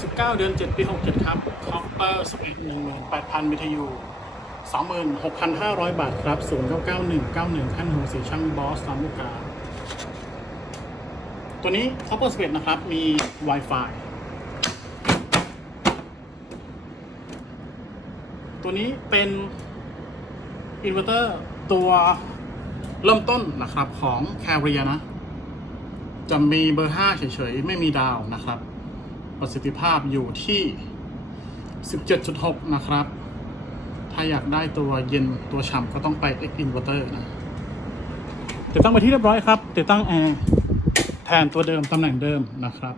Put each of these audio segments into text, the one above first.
19 เดือน 7 ปี 67 ครับ Copper 11 18,000 BTU 26,500 บาทครับ 099191ขั้นหัวสีช่างบอสลำลูกกา ตัวนี้ Copper 11 นะครับ มี Wi-Fi ตัวนี้เป็นอินเวอร์เตอร์ตัวเริ่มต้นนะครับของ Carrier นะ จะมีเบอร์ 5 เฉยๆ ไม่มีดาวนะครับ ประสิทธิภาพอยู่ที่ 17.6 นะครับ ถ้าอยากได้ตัวเย็นตัวฉ่ำก็ต้องไป X Inverter นะติดตั้งไปที่เรียบร้อยครับ ติดตั้งแอร์แทนตัวเดิมตำแหน่งเดิมนะครับ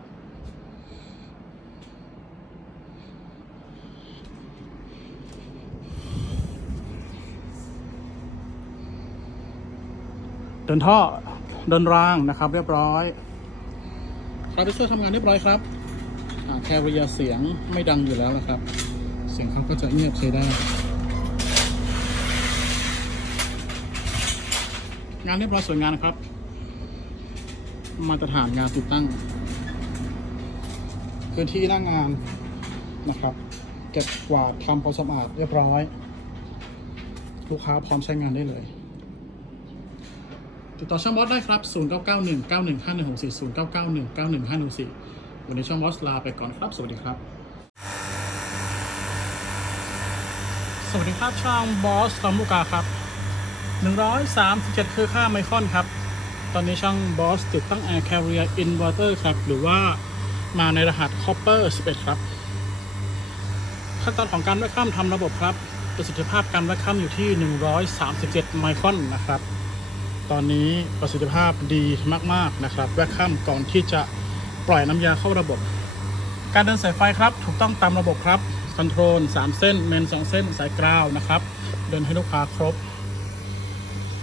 เดินท่อเดินรางนะครับ เรียบร้อย คร์ดิเซอร์ทำงานเรียบร้อยครับ แคริเอเสียงไม่ดังอยู่แล้วนะครับ เสียงเขาก็จะเงียบใช้ได้ งานเรียบร้อยสวยงามนะครับ มาตรฐานงานติดตั้งพื้นที่หน้างงานนะครับ เก็บกวาดทำความสะอาดเรียบร้อย ลูกค้าพร้อมใช้งานได้เลย ติดต่อช่างบอสได้ครับ 0991 915164 0991 915164 วันนี้ช่างบอสลาไปก่อนครับ สวัสดีครับ สวัสดีครับช่างบอสลำลูกาครับ 137 คือค่าไมครอนครับ ตอนนี้ช่างบอสติดตั้ง Air Carrier Inverter ครับ หรือว่ามาในรหัส Copper 11 ครับ ขั้นตอนของการแวคคัมทำระบบครับประสิทธิภาพการแวคคัมอยู่ที่ 137 ไมครอนนะครับ ตอนนี้ประสิทธิภาพดีมาก ๆ นะครับแวคคัมก่อนที่จะ ปล่อยน้ำยาเข้าระบบ การเดินสายไฟครับ ถูกต้องตามระบบครับคอนโทรล3เส้นเมน2เส้นสายกราวนะครับ เดินให้ลูกค้าครบ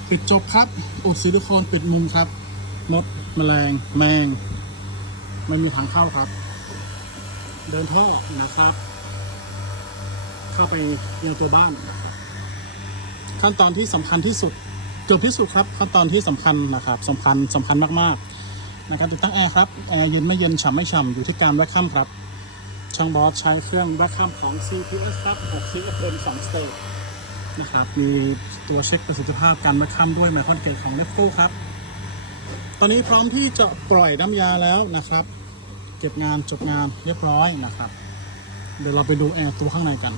ปิดจบครับอุดซิลิโคนปิดมุมครับมดแมลง แมง ไม่มีทางเข้าครับ เดินท่อนะครับ เข้าไปในตัวบ้าน ขั้นตอนที่สำคัญที่สุดเกือบที่สุดครับ ขั้นตอนที่สำคัญนะครับสำคัญสำคัญมากๆ นะครับติดตั้งแอร์ครับแอร์เย็นไม่เย็นฉ่ำไม่ฉ่ำอยู่ที่การแวคคัมครับช่างบอสใช้เครื่องแวคคัมของ CPS ครับ6 CFM 2 stage นะครับมีตัวเช็คประสิทธิภาพการแวคคัมด้วยไมคอนเกตของ n e f c o ครับ ตอนนี้พร้อมที่จะปล่อยน้ำยาแล้วนะครับ เก็บงานจบงานเรียบร้อยนะครับ เดี๋ยวเราไปดูแอร์ตัวข้างในกัน